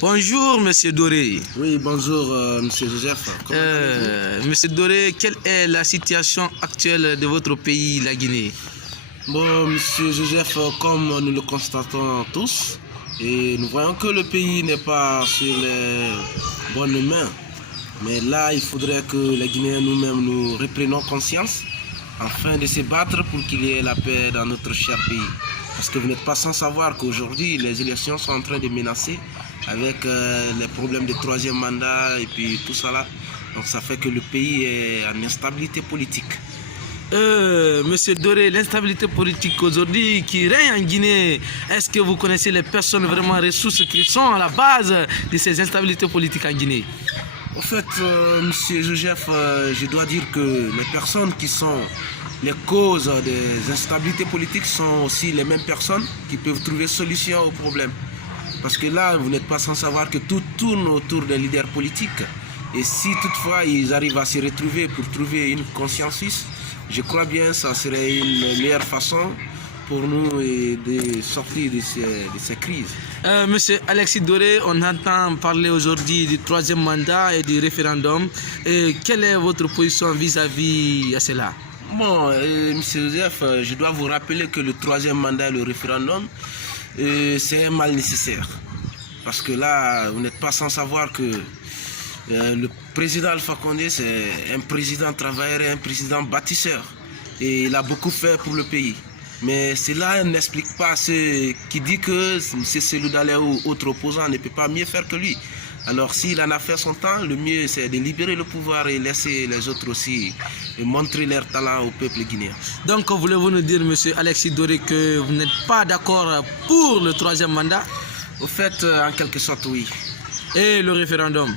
Bonjour, Monsieur Doré. Oui, bonjour, Monsieur Joseph. Monsieur Doré, quelle est la situation actuelle de votre pays, la Guinée? Bon, Monsieur Joseph, comme nous le constatons tous, et nous voyons que le pays n'est pas sur les bonnes mains. Mais là, il faudrait que les Guinéens nous-mêmes nous reprenions conscience afin de se battre pour qu'il y ait la paix dans notre cher pays. Parce que vous n'êtes pas sans savoir qu'aujourd'hui, les élections sont en train de menacer avec les problèmes de troisième mandat et puis tout ça là. Donc ça fait que le pays est en instabilité politique. Monsieur Doré, l'instabilité politique aujourd'hui qui règne en Guinée, est-ce que vous connaissez les personnes vraiment ressources qui sont à la base de ces instabilités politiques en Guinée? En fait, Monsieur Joseph, je dois dire que les personnes qui sont les causes des instabilités politiques sont aussi les mêmes personnes qui peuvent trouver solution aux problèmes. Parce que là, vous n'êtes pas sans savoir que tout tourne autour des leaders politiques. Et si toutefois ils arrivent à se retrouver pour trouver une consensus, je crois bien que ça serait une meilleure façon pour nous de sortir de ces crises. Monsieur Alexis Doré, on entend parler aujourd'hui du troisième mandat et du référendum. Quelle est votre position vis-à-vis de cela? Bon, Monsieur Joseph, je dois vous rappeler que le troisième mandat et le référendum, c'est un mal nécessaire. Parce que là, vous n'êtes pas sans savoir que le président Alpha Condé, c'est un président travailleur et un président bâtisseur. Et il a beaucoup fait pour le pays. Mais cela n'explique pas ce qui dit que M. Cellou Dalein ou autre opposant ne peut pas mieux faire que lui. Alors s'il en a fait son temps, le mieux c'est de libérer le pouvoir et laisser les autres aussi montrer leur talent au peuple guinéen. Donc voulez-vous nous dire, monsieur Alexis Doré, que vous n'êtes pas d'accord pour le troisième mandat? Au fait, en quelque sorte, oui. Et le référendum?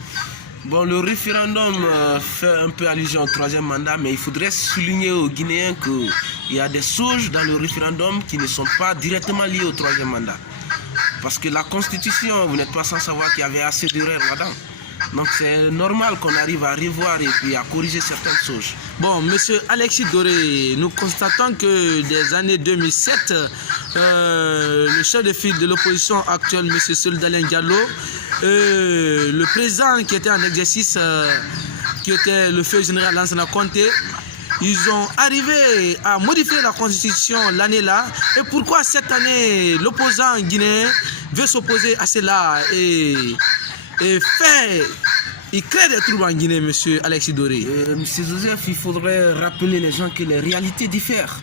Bon, le référendum fait un peu allusion au troisième mandat, mais il faudrait souligner aux Guinéens qu'il y a des choses dans le référendum qui ne sont pas directement liées au troisième mandat. Parce que la Constitution, vous n'êtes pas sans savoir qu'il y avait assez d'erreurs là-dedans. Donc c'est normal qu'on arrive à revoir et puis à corriger certaines choses. Bon, monsieur Alexis Doré, nous constatons que des années 2007, le chef de file de l'opposition actuelle, monsieur Cellou Dalein Diallo, le président qui était en exercice, qui était le feu général Lansana Conté, ils ont arrivé à modifier la constitution l'année-là. Et pourquoi cette année, l'opposant guinéen veut s'opposer à cela et il crée des troubles en Guinée, monsieur Alexis Doré? Monsieur Joseph, il faudrait rappeler les gens que les réalités diffèrent.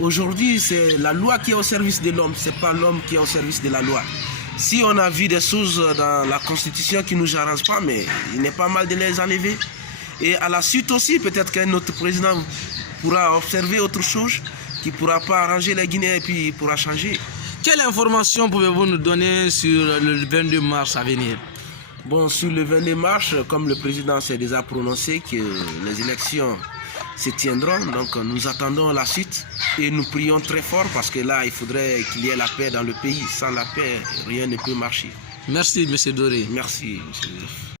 Aujourd'hui, c'est la loi qui est au service de l'homme, ce n'est pas l'homme qui est au service de la loi. Si on a vu des choses dans la constitution qui ne nous arrangent pas, mais il n'est pas mal de les enlever. Et à la suite aussi, peut-être qu'un autre président pourra observer autre chose qui ne pourra pas arranger les Guinéens et puis il pourra changer. Quelle information pouvez-vous nous donner sur le 22 mars à venir? Bon, sur le 22 mars, comme le président s'est déjà prononcé que les élections se tiendront, donc nous attendons la suite et nous prions très fort parce que là, il faudrait qu'il y ait la paix dans le pays. Sans la paix, rien ne peut marcher. Merci, monsieur Doré. Merci, monsieur.